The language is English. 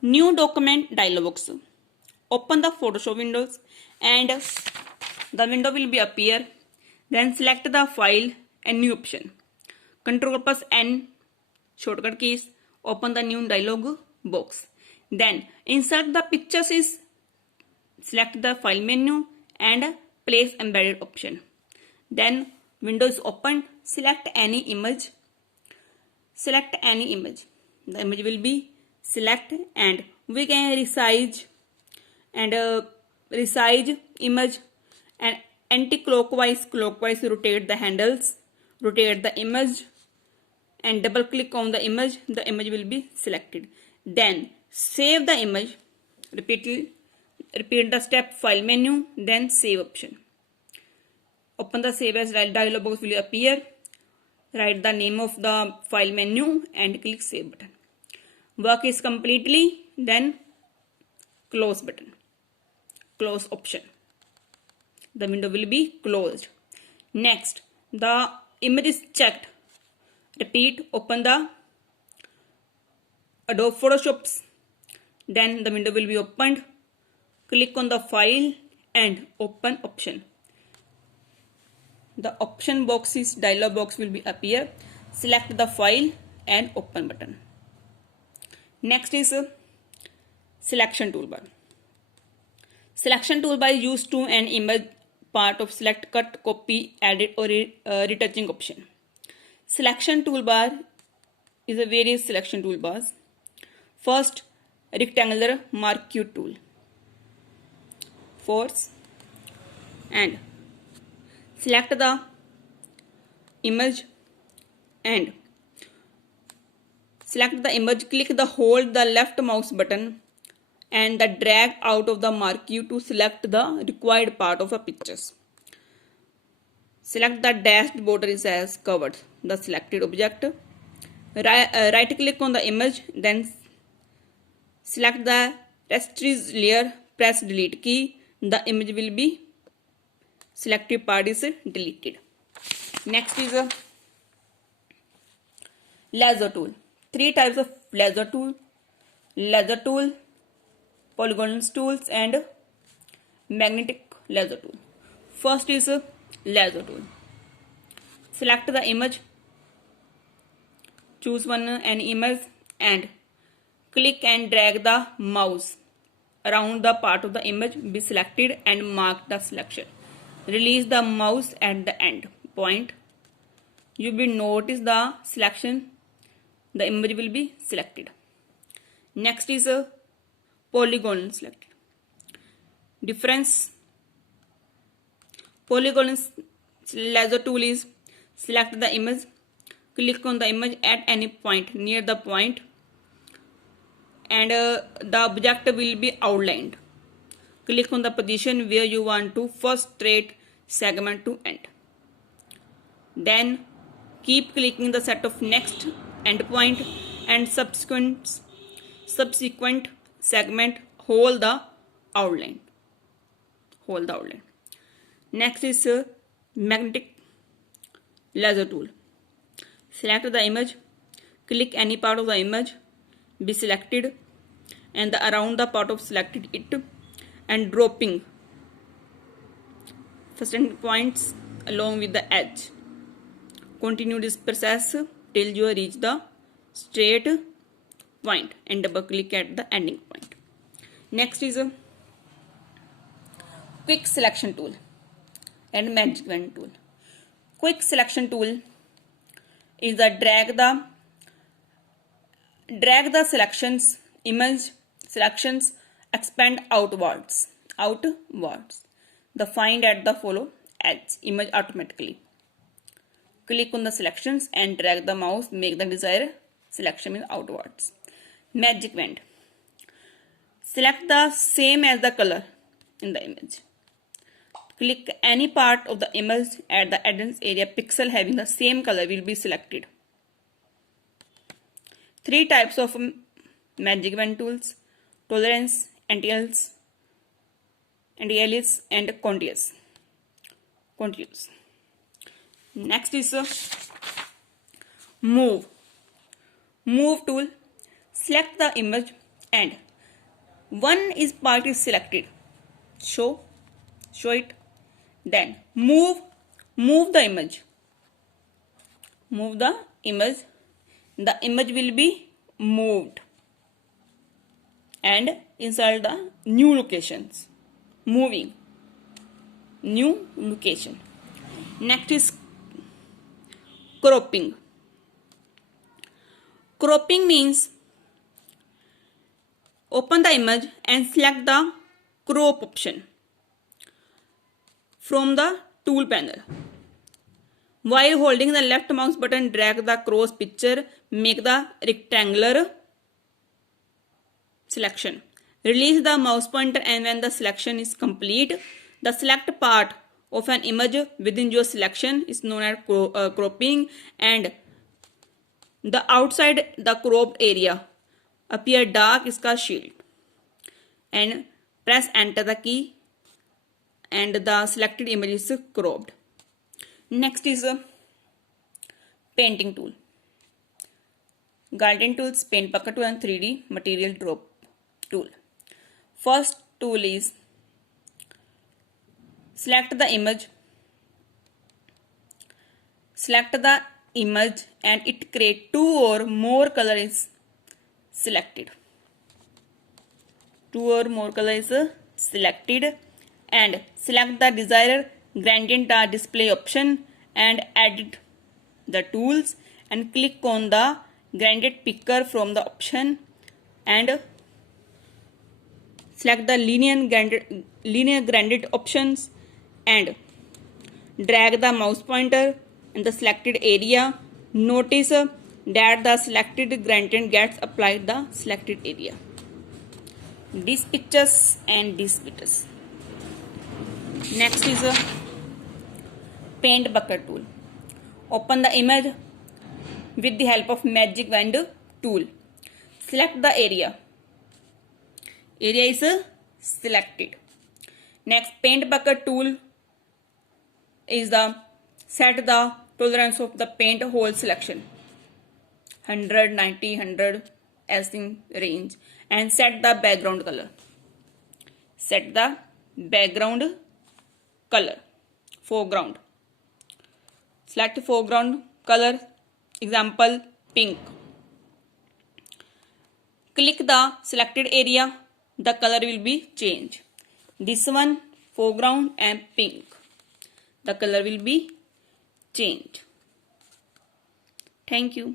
New document dialog box. Open the Photoshop windows and the window will be appear. Then select the file and new option. Control plus N shortcut keys. Open the new dialog box. Then insert the pictures is select the file menu and place embedded option. Then window is opened. Select any image. Select any image. The image will be select and we can resize and resize image and anti-clockwise clockwise rotate the handles, rotate the image and double click on the image will be selected. Then save the image. Repeat the step, file menu, then save option. Open the save as dialog box will appear. Write the name of the file menu and click save button. Work is completely, then close button, close option. The window will be closed. Next, the image is checked. Repeat, open the Adobe Photoshop. Then the window will be opened. Click on the file and open option. The option boxes dialog box will be appear. Select the file and open button. Next is selection toolbar. Selection toolbar is used to an image part of select, cut, copy, edit or retouching option. Selection toolbar is a various selection toolbars. First, rectangular marquee tool. Force and select the image and select the image, click the hold the left mouse button and the drag out of the marquee to select the required part of the pictures. Select the dashed border is as covered the selected object. Right click on the image, then select the rasterized layer, press delete key. The image will be selected part is deleted. Next is a laser tool. Three types of laser tool: polygonal tools and magnetic laser tool. First is a laser tool. Select the image, choose an image and click and drag the mouse around the part of the image be selected and mark the selection. Release the mouse at the end point. You will notice the selection. The image will be selected. Next is a polygon select. Difference: polygon laser tool is select the image, click on the image at any point near the point and the object will be outlined. Click on the position where you want to first straight segment to end. Then keep clicking the set of next endpoint and subsequent segment, hold the outline. Next is magnetic laser tool. Select the image, click any part of the image be selected and around the part of selected it and dropping first points along with the edge. Continue this process till you reach the straight point and double click at the ending point. Next is a quick selection tool and magic wand tool. Quick selection tool is the drag the selections, image selections, expand outwards. The find at the follow edge image automatically. Click on the selections and drag the mouse, make the desired selection outwards. Magic wand. Select the same as the color in the image. Click any part of the image at the adjacent area pixel having the same color will be selected. Three types of magic wand tools: tolerance, anti-alias, and continuous. Next is move tool. Select the image and One is part is selected. Show it. Then move the image. Move the image. The image will be moved and insert the new locations. Moving new location. Next is cropping. Cropping means open the image and select the crop option from the tool panel. While holding the left mouse button, drag the cross picture, make the rectangular selection. Release the mouse pointer, and when the selection is complete, the select part of an image within your selection is known as cropping, and the outside the cropped area appear dark iska shield, and press enter the key and the selected image is cropped. Next is a painting tool. Guardian tools, paint bucket tool and 3D material drop tool. First tool is select the image and it create two or more color is selected. Two or more color is selected, and select the desired gradient display option and edit the tools and click on the gradient picker from the option and select the linear gradient options and drag the mouse pointer in the selected area. Notice that the selected gradient gets applied the selected area. These pictures and these pictures. Next is a paint bucket tool. Open the image with the help of magic wand tool. Select the area. Area is selected. Next, paint bucket tool is the set the tolerance of the paint hole selection 100, 90, 100 as in range, and set the background color. Set the background color, foreground. Select foreground color, example pink. Click the selected area, the color will be changed. This one foreground and pink, the color will be changed. Thank you.